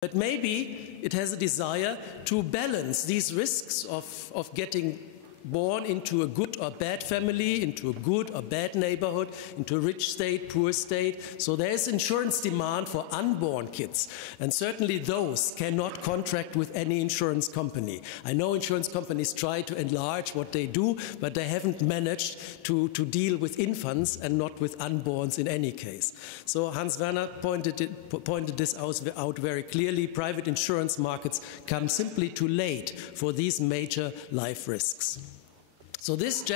But maybe it has a desire to balance these risks of getting born into a good or bad family, into a good or bad neighborhood, into a rich state, poor state. So there is insurance demand for unborn kids, and certainly those cannot contract with any insurance company. I know insurance companies try to enlarge what they do, but they haven't managed to deal with infants and not with unborns in any case. So Hans Werner pointed this out very clearly. Private insurance markets come simply too late for these major life risks. So this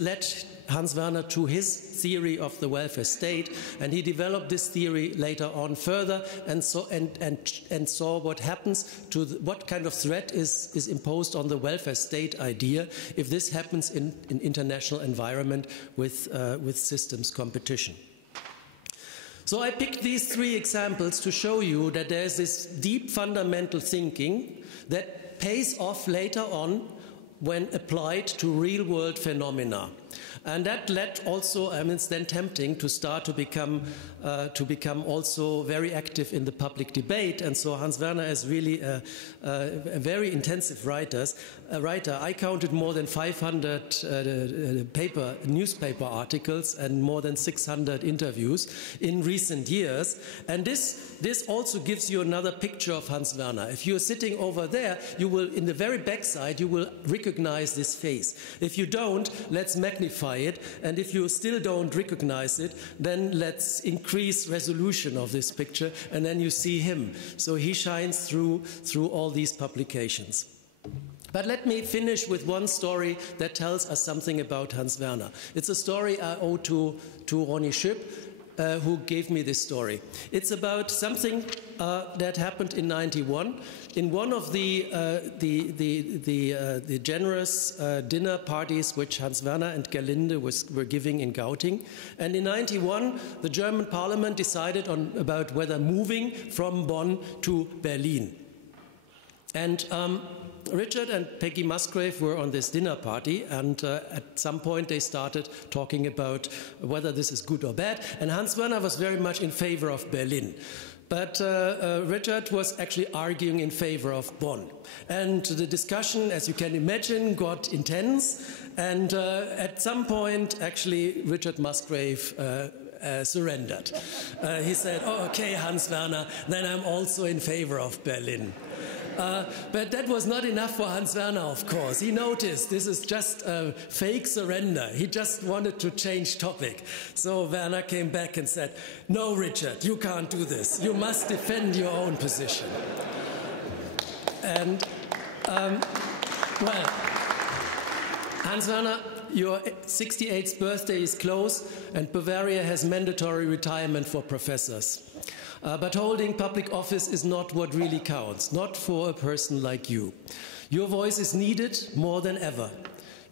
led Hans Werner to his theory of the welfare state, and he developed this theory later on further and saw what happens to what kind of threat is imposed on the welfare state idea if this happens in an international environment with systems competition. So I picked these three examples to show you that there's this deep fundamental thinking that pays off later on when applied to real-world phenomena. And that led also, it's then tempting to start to become also very active in the public debate. And so Hans Werner is really a very intensive writer. I counted more than 500 newspaper articles and more than 600 interviews in recent years. And this also gives you another picture of Hans Werner. If you're sitting over there, you will, in the very backside, you will recognize this face. If you don't, let's magnify it. And if you still don't recognize it, then let's increase resolution of this picture, and then you see him. So he shines through all these publications. But let me finish with one story that tells us something about Hans Werner. It's a story I owe to Ronny Schüpp, who gave me this story. It's about something that happened in '91 in one of the generous dinner parties which Hans Werner and Gerlinde were giving in Gauting. And in '91, the German parliament decided about whether moving from Bonn to Berlin. And Richard and Peggy Musgrave were on this dinner party, and at some point they started talking about whether this is good or bad, and Hans Werner was very much in favor of Berlin. But Richard was actually arguing in favor of Bonn. And the discussion, as you can imagine, got intense, and at some point, actually, Richard Musgrave surrendered. He said, "Oh, okay, Hans Werner, then I'm also in favor of Berlin." But that was not enough for Hans Werner, of course. He noticed this is just a fake surrender. He just wanted to change topic. So Werner came back and said, "No, Richard, you can't do this. You must defend your own position." And, well, Hans Werner, your 68th birthday is close, and Bavaria has mandatory retirement for professors. But holding public office is not what really counts, not for a person like you. Your voice is needed more than ever,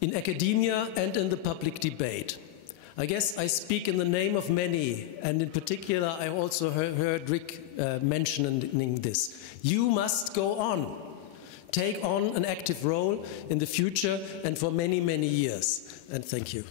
in academia and in the public debate. I guess I speak in the name of many, and in particular I also heard Rick mentioning this. You must go on. Take on an active role in the future and for many, many years. And thank you.